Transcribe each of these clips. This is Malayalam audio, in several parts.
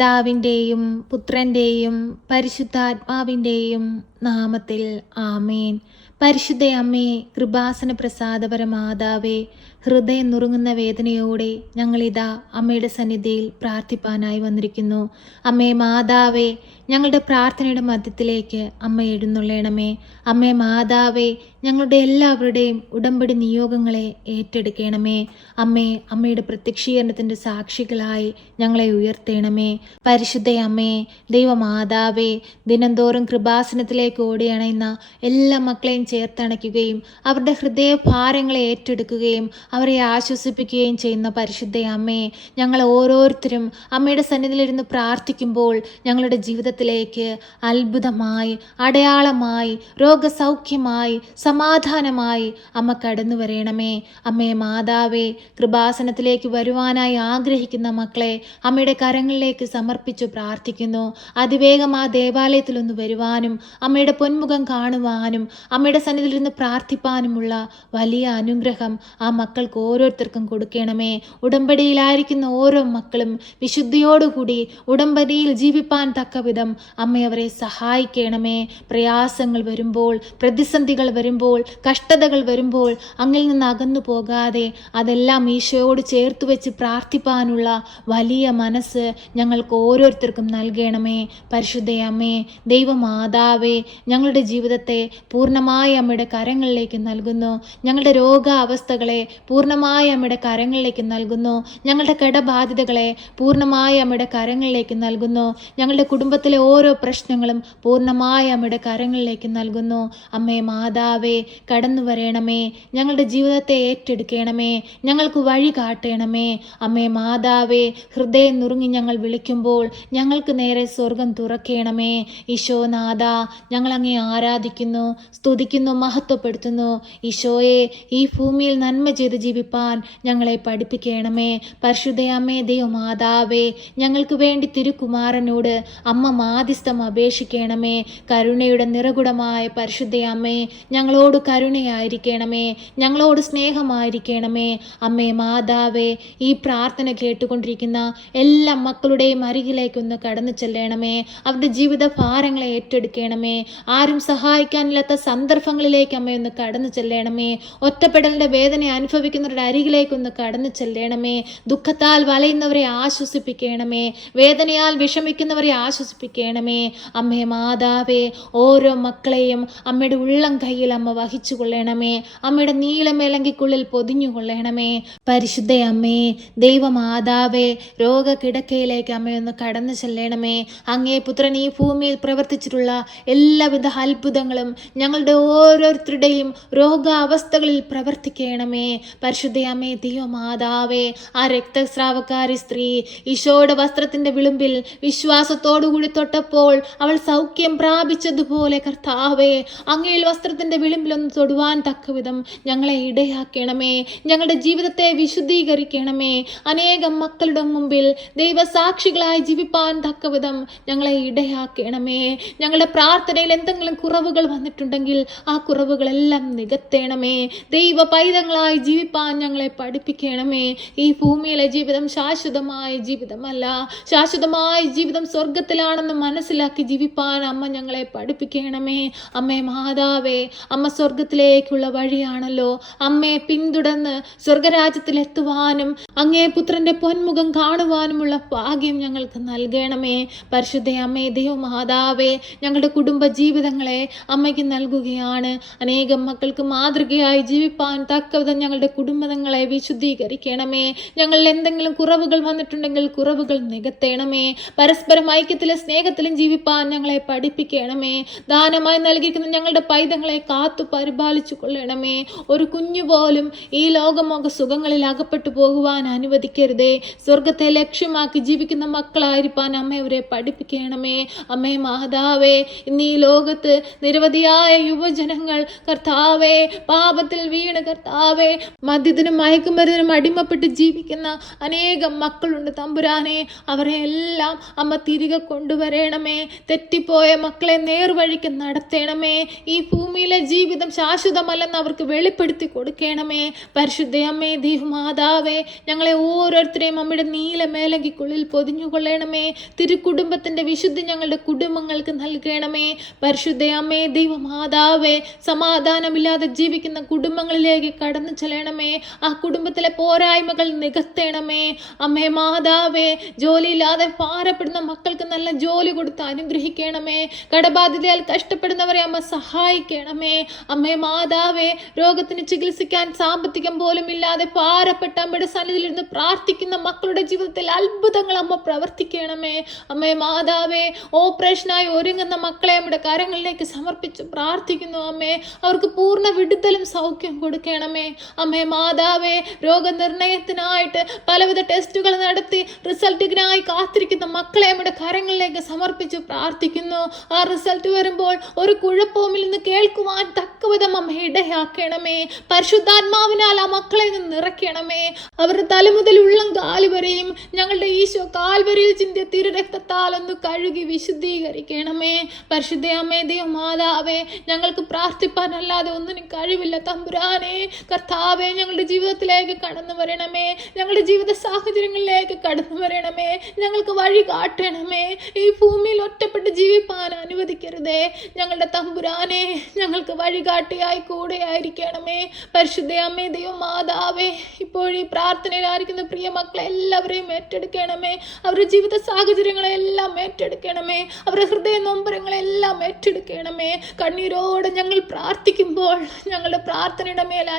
പിതാവിന്റെയും പുത്രന്റെയും പരിശുദ്ധാത്മാവിന്റെയും നാമത്തിൽ ആമേൻ. പരിശുദ്ധയമ്മേ കൃപാസന പ്രസാദപര മാതാവേ ഹൃദയം നുറുങ്ങുന്ന വേദനയോടെ ഞങ്ങളിതാ അമ്മയുടെ സന്നിധിയിൽ പ്രാർത്ഥിപ്പാനായി വന്നിരിക്കുന്നു. അമ്മേ മാതാവേ ഞങ്ങളുടെ പ്രാർത്ഥനയുടെ മധ്യത്തിലേക്ക് അമ്മ എഴുന്നള്ളണമേ. അമ്മേ മാതാവേ ഞങ്ങളുടെ എല്ലാവരുടെയും ഉടമ്പടി നിയോഗങ്ങളെ ഏറ്റെടുക്കണമേ. അമ്മേ അമ്മയുടെ പ്രത്യക്ഷീകരണത്തിന്റെ സാക്ഷികളായി ഞങ്ങളെ ഉയർത്തേണമേ. പരിശുദ്ധ അമ്മേ ദൈവമാതാവേ ദിനംതോറും കൃപാസനത്തിലേക്ക് ഓടിയണയുന്ന എല്ലാ മക്കളെയും ചേർത്തണയ്ക്കുകയും അവരുടെ ഹൃദയഭാരങ്ങളെ ഏറ്റെടുക്കുകയും അവരെ ആശ്വസിപ്പിക്കുകയും ചെയ്യുന്ന പരിശുദ്ധ അമ്മയെ ഞങ്ങൾ ഓരോരുത്തരും അമ്മയുടെ സന്നിധിയിലിരുന്ന് പ്രാർത്ഥിക്കുമ്പോൾ ഞങ്ങളുടെ ജീവിതത്തിലേക്ക് അത്ഭുതമായി അടയാളമായി രോഗസൗഖ്യമായി സമാധാനമായി അമ്മ കടന്നു വരയണമേ അമ്മയെ മാതാവേ കൃപാസനത്തിലേക്ക് വരുവാനായി ആഗ്രഹിക്കുന്ന മക്കളെ അമ്മയുടെ കരങ്ങളിലേക്ക് സമർപ്പിച്ചു പ്രാർത്ഥിക്കുന്നു. അതിവേഗം ആ ദേവാലയത്തിലൊന്ന് വരുവാനും അമ്മയുടെ പൊന്മുഖം കാണുവാനും അമ്മയുടെ സന്നിധിയിൽ നിന്ന് പ്രാർത്ഥിപ്പാനുമുള്ള വലിയ അനുഗ്രഹം ആ മക്കൾക്ക് ഓരോരുത്തർക്കും കൊടുക്കണമേ. ഉടമ്പടിയിലായിരിക്കുന്ന ഓരോ മക്കളും വിശുദ്ധിയോടുകൂടി ഉടമ്പടിയിൽ ജീവിപ്പാൻ തക്കവിധം അമ്മ അവരെ സഹായിക്കണമേ. പ്രയാസങ്ങൾ വരുമ്പോൾ പ്രതിസന്ധികൾ വരുമ്പോൾ കഷ്ടതകൾ വരുമ്പോൾ അങ്ങിൽ നിന്ന് അകന്നു പോകാതെ അതെല്ലാം ഈശോയോട് ചേർത്ത് വെച്ച് പ്രാർത്ഥിപ്പാനുള്ള വലിയ മനസ്സ് ഞങ്ങൾക്ക് ഓരോരുത്തർക്കും നൽകണമേ. പരിശുദ്ധയമ്മേ ദൈവമാതാവേ ഞങ്ങളുടെ ജീവിതത്തെ പൂർണമായി അമ്മയുടെ കരങ്ങളിലേക്ക് നൽകുന്നു. ഞങ്ങളുടെ രോഗാവസ്ഥകളെ പൂർണമായ അമ്മയുടെ കരങ്ങളിലേക്ക് നൽകുന്നു. ഞങ്ങളുടെ കടബാധ്യതകളെ പൂർണമായി അമ്മയുടെ കരങ്ങളിലേക്ക് നൽകുന്നു. ഞങ്ങളുടെ കുടുംബത്തിലെ ഓരോ പ്രശ്നങ്ങളും പൂർണമായി അമ്മയുടെ കരങ്ങളിലേക്ക് നൽകുന്നു. അമ്മേ മാതാവേ കടന്നു വരയണമേ ഞങ്ങളുടെ ജീവിതത്തെ ഏറ്റെടുക്കണമേ. ഞങ്ങൾക്ക് വഴി കാട്ടണമേ. അമ്മേ മാതാവേ ഹൃദയം നുറുങ്ങി ഞങ്ങൾ വിളിക്കുമ്പോൾ ഞങ്ങൾക്ക് നേരെ സ്വർഗം തുറക്കണമേ. ഈശോനാഥ ഞങ്ങൾ അങ്ങേ ആരാധിക്കുന്നു സ്തുതിക്കുന്നു മഹത്വപ്പെടുത്തുന്നു. ഈശോയെ ഈ ഭൂമിയിൽ നന്മ ചെയ്ത് ജീവിപ്പാൻ ഞങ്ങളെ പഠിപ്പിക്കണമേ. പരിശുദ്ധയമ്മേ ദൈവമാതാവേ ഞങ്ങൾക്ക് വേണ്ടി തിരുക്കുമാരനോട് അമ്മ മാധ്യസ്ഥം അപേക്ഷിക്കണമേ. കരുണയുടെ നിറകുടമായ പരിശുദ്ധയമ്മേ ഞങ്ങളോട് കരുണയായിരിക്കണമേ. ഞങ്ങളോട് സ്നേഹമായിരിക്കണമേ. അമ്മേ മാതാവേ ഈ പ്രാർത്ഥന കേട്ടുകൊണ്ടിരിക്കുന്ന എല്ലാ മക്കളുടെയും അരികിലേക്കൊന്ന് കടന്നു ചെല്ലണമേ. അവരുടെ ജീവിത ഭാരങ്ങളെ ഏറ്റെടുക്കണമേ. ആരും സഹായിക്കാനില്ലാത്ത സന്ദർഭങ്ങളിലേക്ക് അമ്മയൊന്ന് കടന്നു ചെല്ലണമേ. ഒറ്റപ്പെടലിന്റെ വേദന അനുഭവിക്കുന്നവരുടെ അരികിലേക്കൊന്ന് കടന്നു ചെല്ലണമേ. ദുഃഖത്താൽ വലയുന്നവരെ ആശ്വസിപ്പിക്കണമേ. വേദനയാൽ വിഷമിക്കുന്നവരെ ആശ്വസിപ്പിക്കണമേ. അമ്മേ മാതാവേ ഓരോ മക്കളെയും അമ്മയുടെ ഉള്ളം കയ്യിൽ അമ്മ വഹിച്ചു കൊള്ളണമേ അമ്മയുടെ നീളമേലങ്കിക്കുള്ളിൽ പൊതിഞ്ഞു കൊള്ളണമേ പരിശുദ്ധ അമ്മേ ദൈവമാതാവേ രോഗകിടക്കയിലേക്ക് അമ്മയൊന്ന് കടന്നു ചെല്ലണമേ. അങ്ങേ പുത്രൻ ഈ ഭൂമിയിൽ പ്രവർത്തിച്ചിട്ടുള്ള എല്ലാവിധ അത്ഭുതങ്ങളും ഞങ്ങളുടെ ഓരോരുത്തരുടെയും രോഗാവസ്ഥകളിൽ പ്രവർത്തിക്കണമേ. പരിശുദ്ധ ദിയോ മാതാവേ ആ രക്തസ്രാവക്കാരി സ്ത്രീ ഈശോയുടെ വസ്ത്രത്തിന്റെ വിളുമ്പിൽ വിശ്വാസത്തോടുകൂടി തൊട്ടപ്പോൾ അവൾ സൗഖ്യം പ്രാപിച്ചതുപോലെ കർത്താവേ അങ്ങയിൽ വസ്ത്രത്തിന്റെ വിളിമ്പിലൊന്ന് തൊടുവാൻ തക്കവിധം ഞങ്ങളെ ഇടയാക്കണമേ ഞങ്ങളുടെ ജീവിതത്തെ വിശുദ്ധീകരിക്കണമേ. അനേകം മക്കളുടെ മുമ്പിൽ ദൈവസാക്ഷികളായി ജീവിപ്പാൻ തക്കവിധം ഞങ്ങളെ ഇടയാക്കണമേ. ഞങ്ങളുടെ പ്രാർത്ഥനയിൽ എന്തെങ്കിലും കുറവുകൾ വന്നിട്ടുണ്ടെങ്കിൽ ആ കുറവുകളെല്ലാം നികത്തേണമേ. ദൈവ പൈതങ്ങളായി ജീവിപ്പാൻ ഞങ്ങളെ പഠിപ്പിക്കണമേ. ഈ ഭൂമിയിലെ ജീവിതം ശാശ്വതമായ ജീവിതമല്ല. ശാശ്വതമായ ജീവിതം സ്വർഗത്തിലാണെന്ന് മനസ്സിലാക്കി ജീവിപ്പാൻ അമ്മ ഞങ്ങളെ പഠിപ്പിക്കണമേ. അമ്മേ മാതാവേ അമ്മ സ്വർഗത്തിലേക്കുള്ള വഴിയാണല്ലോ. അമ്മയെ പിന്തുടർന്ന് സ്വർഗരാജ്യത്തിലെത്തുവാനും അങ്ങേ പുത്രന്റെ പൊന്മുഖം കാണുവാനുമുള്ള ഭാഗ്യം ഞങ്ങൾക്ക് നൽകണമേ. പരിശുദ്ധ അമ്മേ ദൈവ മാതാവേ ഞങ്ങളുടെ കുടുംബ ജീവിതങ്ങളെ അമ്മയ്ക്ക് നൽകുകയാണ്. അനേകം മക്കൾക്ക് മാതൃകയായി ജീവിപ്പാൻ തക്കവിധം ഞങ്ങളുടെ കുടുംബങ്ങളെ വിശുദ്ധീകരിക്കണമേ. ഞങ്ങളിൽ എന്തെങ്കിലും കുറവുകൾ വന്നിട്ടുണ്ടെങ്കിൽ കുറവുകൾ നികത്തേണമേ. പരസ്പരം ഐക്യത്തിലും സ്നേഹത്തിലും ജീവിപ്പാൻ ഞങ്ങളെ പഠിപ്പിക്കണമേ. ദാനമായി നൽകിയിരിക്കുന്ന ഞങ്ങളുടെ പൈതങ്ങളെ കാത്തു പരിപാലിച്ചു കൊള്ളണമേ. ഒരു കുഞ്ഞു പോലും ഈ ലോകമോക സുഖങ്ങളിൽ അകപ്പെട്ടു പോകുവാൻ അനുവദിക്കരുതേ. സ്വർഗത്തെ ലക്ഷ്യമാക്കി ജീവിക്കുന്ന മക്കളായിരിക്കാൻ അമ്മയവരെ പഠിപ്പിക്കണമേ. അമ്മേ മാതാവേ ഇന്ന് ഈ ലോകത്ത് നിരവധിയായ യുവജനങ്ങൾ കർത്താവേ പാപത്തിൽ വീണ് കർത്താവേ മദ്യത്തിനും മയക്കുമരുന്നിനും അടിമപ്പെട്ട് ജീവിക്കുന്ന അനേകം മക്കളുണ്ട്. തമ്പുരാനെ അവരെ എല്ലാം അമ്മ തിരികെ കൊണ്ടുവരണമേ. തെറ്റിപ്പോയ മക്കളെ നേർവഴിക്ക് നടത്തണമേ. ഈ ഭൂമിയിലെ ജീവിതം ശാശ്വതമല്ലെന്ന് അവർക്ക് വെളിപ്പെടുത്തി കൊടുക്കണമേ. പരിശുദ്ധ അമ്മേ ദൈവമാതാവേ ഞങ്ങളെ ഓരോരുത്തരെയും അമ്മയുടെ നീല മേലങ്കിക്കുള്ളിൽ പൊതിഞ്ഞുകൊള്ളണമേ. തിരുക്കുടുംബത്തിന്റെ വിശുദ്ധി ഞങ്ങളുടെ കുടുംബങ്ങൾക്ക് നൽകണമേ. പരിശുദ്ധ അമ്മേ ദൈവമാതാവേ സമാധാനമില്ലാതെ ജീവിക്കുന്ന കുടുംബങ്ങളിലേക്ക് കടന്നു ചെല്ലണമേ ആ കുടുംബത്തിലെ പോരായ്മകൾ നികത്തേണമേ. അമ്മേ മാതാവേ ജോലിയില്ലാതെ ഭാരപ്പെടുന്ന മക്കൾക്ക് നല്ല ജോലി കൊടുത്ത് അനുഗ്രഹിക്കണമേ. കടബാധിതയാൽ കഷ്ടപ്പെടുന്നവരെ അമ്മ സഹായിക്കണമേ. അമ്മേ മാതാവേ രോഗത്തിന് ചികിത്സിക്കാൻ സാമ്പത്തികം പോലും ഇല്ലാതെ ഭാരപ്പെട്ട അമ്മയുടെ സന്നിധിയിലിരുന്ന് പ്രാർത്ഥിക്കുന്ന മക്കളുടെ ജീവിതത്തിൽ അത്ഭുതങ്ങൾ അമ്മ പ്രവർത്തിക്കണമേ. അമ്മേ മാതാവേ ഓപ്പറേഷനായി ഒരുങ്ങുന്ന മക്കളെ അമ്മയുടെ കരങ്ങളിലേക്ക് സമർപ്പിച്ച് പ്രാർത്ഥിക്കുന്നു അമ്മേ. അവർക്ക് പൂർണ വിടുതലും സൗഖ്യം കൊടുക്കണമേ. അമ്മേ മാതാവേ രോഗനിർണയത്തിനായിട്ട് പലവിധ ടെസ്റ്റുകൾ നടത്തി റിസൾട്ടിനായി കാത്തിരിക്കുന്ന മക്കളെ നമ്മുടെ കരങ്ങളിലേക്ക് സമർപ്പിച്ച് പ്രാർത്ഥിക്കുന്നു. ആ റിസൾട്ട് വരുമ്പോൾ ഒരു കുഴപ്പവും ഇന്ന് കേൾക്കുവാൻ തക്കവിധം അമ്മ ഇടയാക്കണമേ. പരിശുദ്ധാത്മാവിനാൽ ആ മക്കളെ നിന്ന് നിറയ്ക്കണമേ. അവരുടെ തലമുതൽ ഉള്ളം കാൽ വരെയും ഞങ്ങളുടെ ഈശോ കാൽവരിയിൽ ചിന്തിയ തിരുരക്തത്താൽ ഒന്ന് കഴുകി വിശുദ്ധീകരിക്കണമേ. പരിശുദ്ധ അമ്മേ ദൈവം മാതാവേ ഞങ്ങൾക്ക് പ്രാർത്ഥിപ്പാനല്ലാതെ ഒന്നിനും കഴിവില്ല തമ്പുരാനെ. കർത്താവെ ഞങ്ങളുടെ ജീവിതത്തിലേക്ക് കടന്നു വരണമേ. ഞങ്ങളുടെ ജീവിത സാഹചര്യങ്ങളിലേക്ക് കടന്നു വരണമേ. ഞങ്ങൾക്ക് വഴി കാട്ടണമേ. ഈ ഭൂമിയിൽ ഒറ്റപ്പെട്ട് ജീവിപ്പാൻ അനുവദിക്കരുതേ. ഞങ്ങളുടെ തമ്പുരാനെ ഞങ്ങൾക്ക് വഴികാട്ടിയായി കൂടെ ആയിരിക്കണമേ. പരിശുദ്ധ അമ്മേ ദൈവം മാതാവേ ഇപ്പോഴീ പ്രാർത്ഥനയിലായിരിക്കുന്ന പ്രിയ മക്കളെ എല്ലാവരെയും ഏറ്റെടുക്കണമേ. അവരുടെ ജീവിത സാഹചര്യങ്ങളെല്ലാം ഏറ്റെടുക്കണമേ. അവരുടെ ഹൃദയ നൊമ്പരങ്ങളെല്ലാം ഏറ്റെടുക്കണമേ. കണ്ണീരോടെ ഞങ്ങൾ പ്രാർത്ഥിക്കുമ്പോൾ ഞങ്ങളുടെ പ്രാർത്ഥനയുടെ മേൽ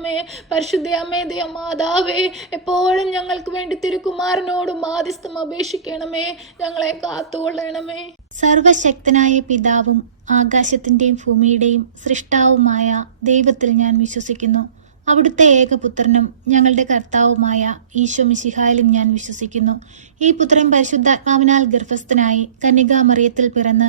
അലിവായിരിക്കണമേ പരിശുദ്ധ അമ്മേ ദൈവ മാതാവേ എപ്പോഴും ഞങ്ങൾക്ക് വേണ്ടി തിരുക്കുമാരനോട് മാധ്യസ്ഥം അപേക്ഷിക്കണമേ ഞങ്ങളെ കാത്തുകൊള്ളണമേ. സർവശക്തനായ പിതാവും ആകാശത്തിന്റെയും ഭൂമിയുടെയും സൃഷ്ടാവുമായ ദൈവത്തിൽ ഞാൻ വിശ്വസിക്കുന്നു. അവിടുത്തെ ഏകപുത്രനും ഞങ്ങളുടെ കർത്താവുമായ ഈശോ മിശിഹായിലും ഞാൻ വിശ്വസിക്കുന്നു. ഈ പുത്രൻ പരിശുദ്ധാത്മാവിനാൽ ഗർഭസ്ഥനായി കന്യകാമറിയത്തിൽ പിറന്ന്